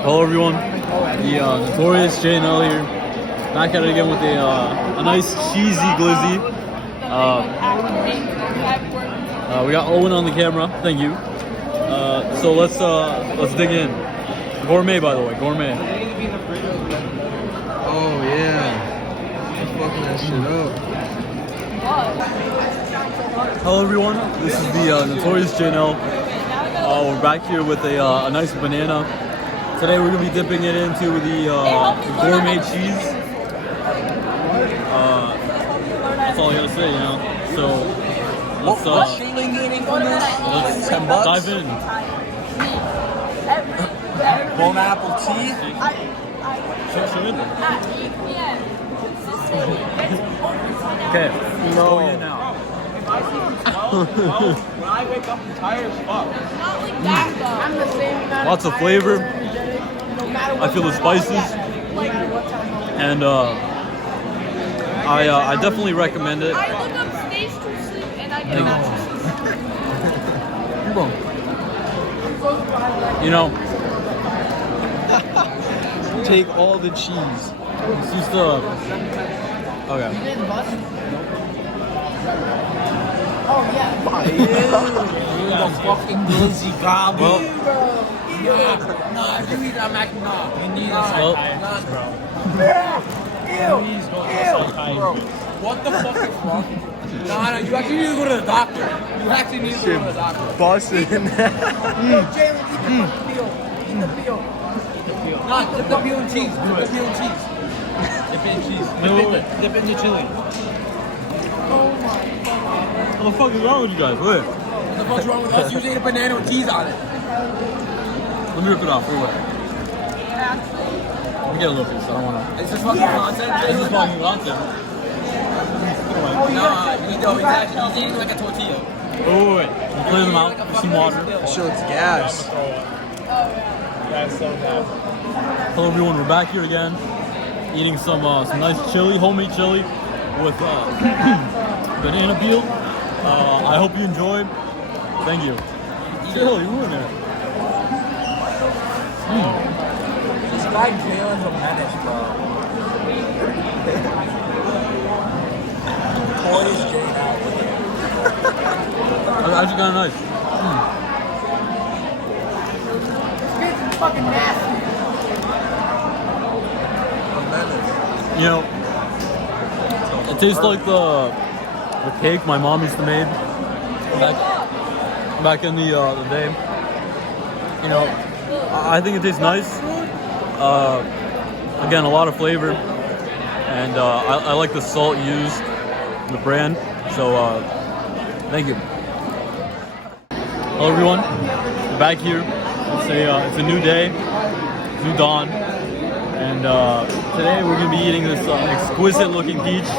Hello everyone, the notorious J&L here, back at it again with a nice cheesy glizzy. We got Owen on the camera, thank you. So let's dig in. Gourmet, by the way, gourmet. Oh yeah, let's fucking that shit up. Hello everyone, this is the notorious J&L. We're back here with a nice banana. Today we're gonna be dipping it into the gourmet cheese. That's all I gotta say, you know. So let's dive in. Bon apple tea. Okay, No. going in now. When I wake up, I'm tired as fuck. Not like that though. I'm the same amount. Lots of flavor. I feel the spices, and I definitely recommend it. I look up stage 2 sleep and I get off. You know, Take all the cheese. it's just okay. Oh yeah. The fucking glizzy gobble. Nah, if you eat that mac, nah. You need Well, Bro, what the fuck is wrong? Nah, you actually need to go to the doctor. You actually need to go to the doctor. Busted in there. Jalen, eat the peel. Eat the peel. Nah, dip the peel in cheese. Dip the peel in cheese. Dip it in cheese. Dip it in the chili. what the fuck is wrong with you guys? Wait, What the fuck's wrong with us? You ate a banana with cheese on it. let me rip it off. Wait. Let me get a little piece. I don't wanna. It's just fucking nonsense. This is fucking nonsense. Nah, you know, he's eating like a tortilla. Oh wait, you clear them out with some water. Show it's gas. Hello everyone, we're back here again, eating some nice chili, homemade chili with banana peel. I hope you enjoyed. Thank you. Still, you ruined it. This guy Jalen's a menace, bro. Notorious Jalen out. That's actually kind of nice. It's fucking nasty. You know, it tastes like the cake my mom used to make back in the day. You know, I think it tastes nice. Again, a lot of flavor, and I like the salt used in the brand. So thank you. Hello everyone, we're back here. It's a new day, new dawn, and today we're gonna be eating this exquisite looking peach.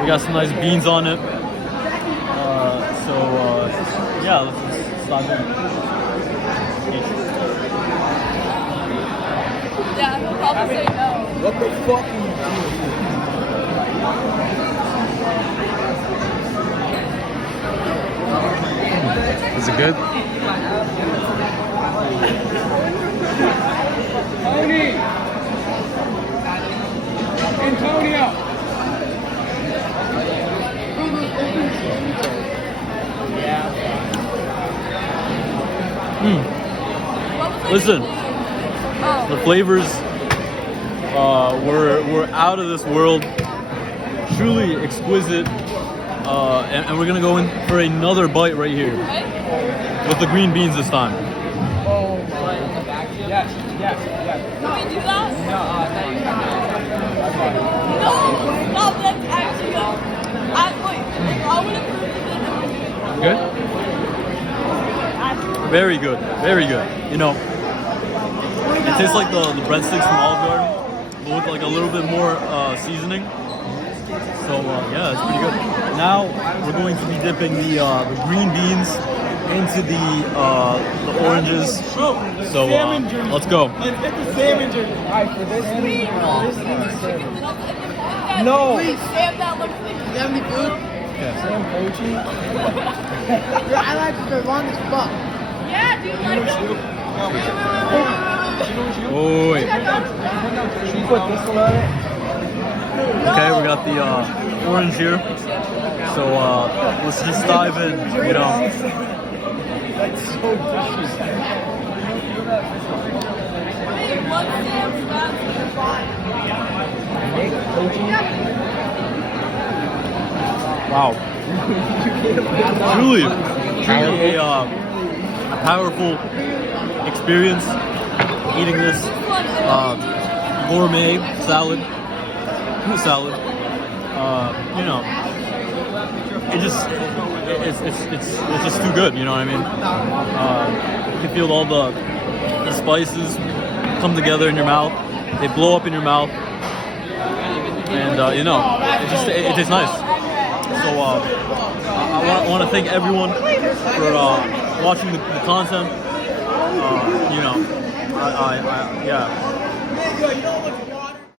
We got some nice beans on it. Yeah, let's dive in. Yeah, he'll probably say no. What the fuck? Is it good? Tony! Antonio! Listen, the flavors were out of this world, truly exquisite, and we're gonna go in for another bite right here with the green beans this time. Oh my. Yes. Can we do that? No, that's actually good. I would have Good? Very good, very good. You know, it tastes like the breadsticks from Olive Garden, but with like a little bit more seasoning. So yeah, it's pretty good. Now we're going to be dipping the green beans into the oranges. So let's go. Let's get the salmon jersey. Alright, for this week, no. Please, Sam, that looks like. You have any food? Sam poaching. Your eyelashes are long as fuck. Yeah, do you like them? No, Oh, wait. Okay, we got the orange here. So let's just dive in, you know. Wow. Truly a powerful experience eating this gourmet salad. You know, it's just too good. You know what I mean? You can feel all the spices come together in your mouth. They blow up in your mouth, and you know, it tastes nice. So I want to thank everyone for watching the content. You know, yeah.